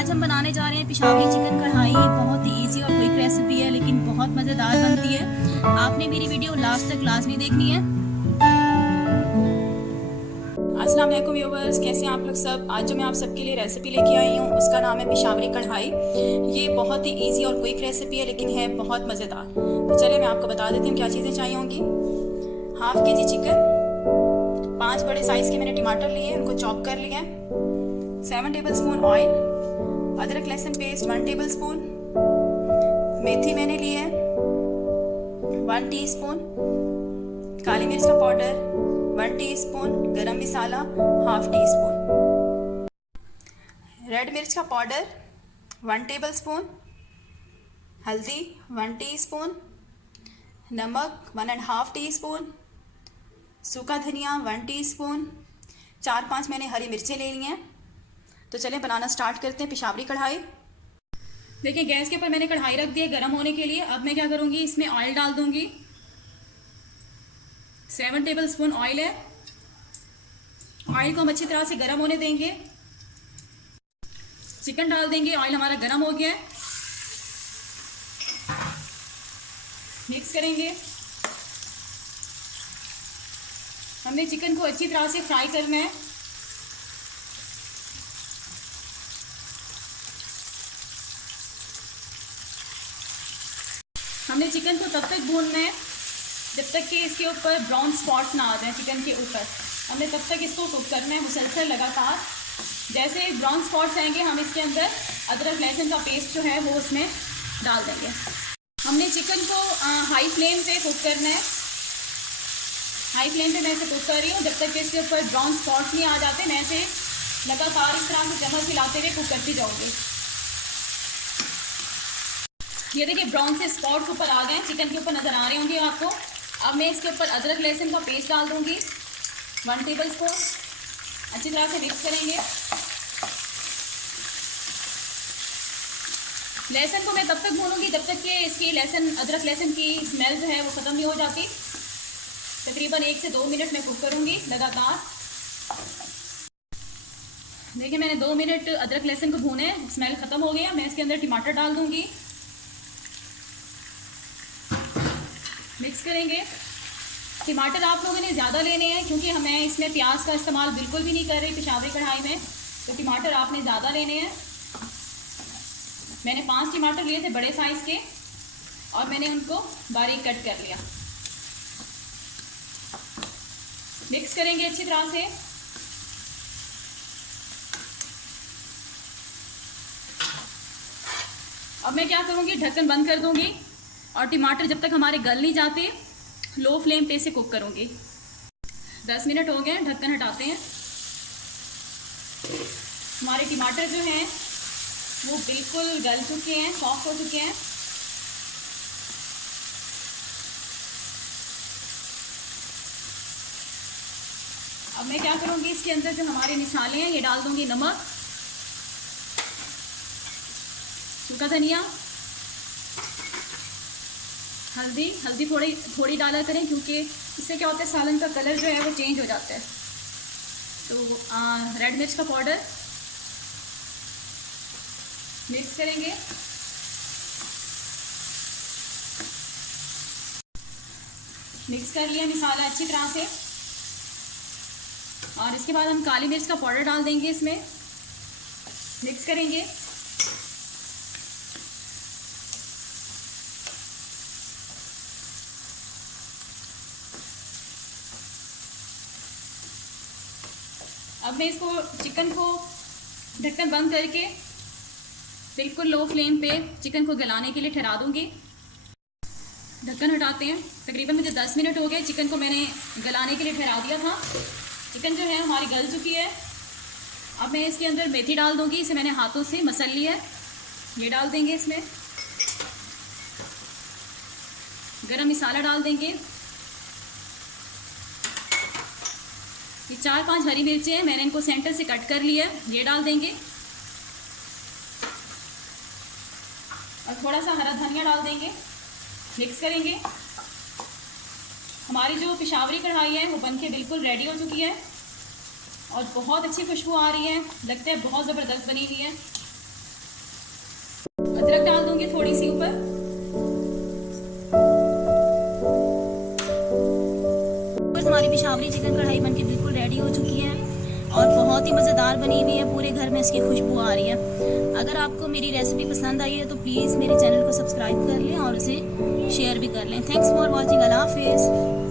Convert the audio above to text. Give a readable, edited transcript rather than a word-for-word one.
आज हम बनाने जा रहे हैं पेशावरी चिकन कढ़ाई। बहुत ही इजी और क्विक रेसिपी है, लेकिन बहुत मज़ेदार बनती है। आपने मेरी वीडियो लास्ट तक लाजमी देखनी है। अस्सलाम वालेकुम व्यूअर्स, कैसे हैं आप लोग सब। आज जो मैं आप सबके लिए रेसिपी लेके आई हूँ उसका नाम है पेशावरी कढ़ाई। ये बहुत ही इजी और क्विक रेसिपी है, लेकिन है बहुत मज़ेदार। तो चलिए मैं आपको बता देती हूँ क्या चीज़ें चाहिए होंगी। हाफ के जी चिकन, 5 बड़े साइज़ के मैंने टमाटर लिए, उनको चॉप कर लिया। 7 टेबलस्पून ऑयल, अदरक लहसुन पेस्ट 1 टेबलस्पून, मेथी मैंने ली है 1 टीस्पून, काली मिर्च का पाउडर 1 टीस्पून, गरम मसाला हाफ टीस्पून, रेड मिर्च का पाउडर 1 टेबलस्पून, हल्दी 1 टीस्पून, नमक 1.5 टीस्पून, सूखा धनिया 1 टीस्पून, 4-5 मैंने हरी मिर्चें ले ली हैं। तो चलें बनाना स्टार्ट करते हैं पेशावरी कढ़ाई। देखिए गैस के ऊपर मैंने कढ़ाई रख दी है गर्म होने के लिए। अब मैं क्या करूँगी, इसमें ऑयल डाल दूँगी। 7 टेबलस्पून ऑयल है। ऑयल को हम अच्छी तरह से गर्म होने देंगे। चिकन डाल देंगे। ऑयल हमारा गर्म हो गया है, मिक्स करेंगे। हमने चिकन को अच्छी तरह से फ्राई करना है। हमने चिकन को तब तक भूनना है जब तक कि इसके ऊपर ब्राउन स्पॉट्स ना आ जाए। चिकन के ऊपर हमने तब तक इसको कुक करना है मुसलसल लगातार। जैसे ब्राउन स्पॉट्स आएंगे हम इसके अंदर अदरक लहसुन का पेस्ट जो है वो उसमें डाल देंगे। हमने चिकन को हाई फ्लेम पे कुक करना है। हाई फ्लेम पे मैं इसे कुक कर रही हूँ जब तक कि इसके ऊपर ब्राउन स्पॉट्स नहीं आ जाते। मैं इसे लगातार इस तरह से चम्मच हिलाते हुए कुक करती जाऊँगी। ये देखिए ब्राउन से स्पॉट्स ऊपर आ गए, चिकन के ऊपर नज़र आ रहे होंगे आपको। अब मैं इसके ऊपर अदरक लहसुन का पेस्ट डाल दूँगी 1 टेबलस्पून। अच्छी तरह से मिक्स करेंगे। लहसुन को मैं तब तक भूनूंगी जब तक कि इसकी अदरक लहसुन की स्मेल जो है वो ख़त्म नहीं हो जाती। तकरीबन 1 से 2 मिनट मैं कुक करूँगी लगातार। देखिए मैंने 2 मिनट अदरक लहसुन को भूने, स्मेल ख़त्म हो गया। मैं इसके अंदर टमाटर डाल दूँगी, मिक्स करेंगे। टमाटर आप लोगों ने ज़्यादा लेने हैं क्योंकि हमें इसमें प्याज का इस्तेमाल बिल्कुल भी नहीं कर रहे पेशावरी कढ़ाई में, तो टमाटर आपने ज़्यादा लेने हैं। मैंने 5 टमाटर लिए थे बड़े साइज़ के और मैंने उनको बारीक कट कर लिया। मिक्स करेंगे अच्छी तरह से। अब मैं क्या करूँगी, ढक्कन बंद कर दूँगी और टमाटर जब तक हमारे गल नहीं जाते लो फ्लेम पे इसे कुक करूँगी। 10 मिनट हो गए, ढक्कन हटाते हैं। हमारे टमाटर जो हैं वो बिल्कुल गल चुके हैं, सॉफ्ट हो चुके हैं। अब मैं क्या करूँगी, इसके अंदर जो हमारे मसाले हैं ये डाल दूँगी। नमक, सूखा धनिया, हल्दी थोड़ी डाला करें क्योंकि इससे क्या होता है सालन का कलर जो है वो चेंज हो जाता है। तो रेड मिर्च का पाउडर मिक्स करेंगे। मिक्स कर लिया मसाला अच्छी तरह से और इसके बाद हम काली मिर्च का पाउडर डाल देंगे इसमें, मिक्स करेंगे। अब मैं इसको चिकन को ढक्कन बंद करके बिल्कुल लो फ्लेम पे चिकन को गलाने के लिए ठहरा दूंगी। ढक्कन हटाते हैं। तकरीबन मुझे 10 मिनट हो गए, चिकन को मैंने गलाने के लिए ठहरा दिया था। चिकन जो है हमारी गल चुकी है। अब मैं इसके अंदर मेथी डाल दूंगी, इसे मैंने हाथों से मसल लिया है, ये डाल देंगे इसमें। गरम मसाला डाल देंगे। ये 4-5 हरी मिर्चें हैं, मैंने इनको सेंटर से कट कर लिया है, ये डाल देंगे। और थोड़ा सा हरा धनिया डाल देंगे, मिक्स करेंगे। हमारी जो पेशावरी कढ़ाई है वो बनके बिल्कुल रेडी हो चुकी है और बहुत अच्छी खुशबू आ रही है, लगता है बहुत ज़बरदस्त बनी हुई है। अदरक डाल दूंगी थोड़ी सी ऊपर। हमारी पिशावरी चिकन कढ़ाई बनके बिल्कुल रेडी हो चुकी है और बहुत ही मज़ेदार बनी हुई है। पूरे घर में इसकी खुशबू आ रही है। अगर आपको मेरी रेसिपी पसंद आई है तो प्लीज़ मेरे चैनल को सब्सक्राइब कर लें और उसे शेयर भी कर लें। Thanks for watching. अल्लाह हाफिज़।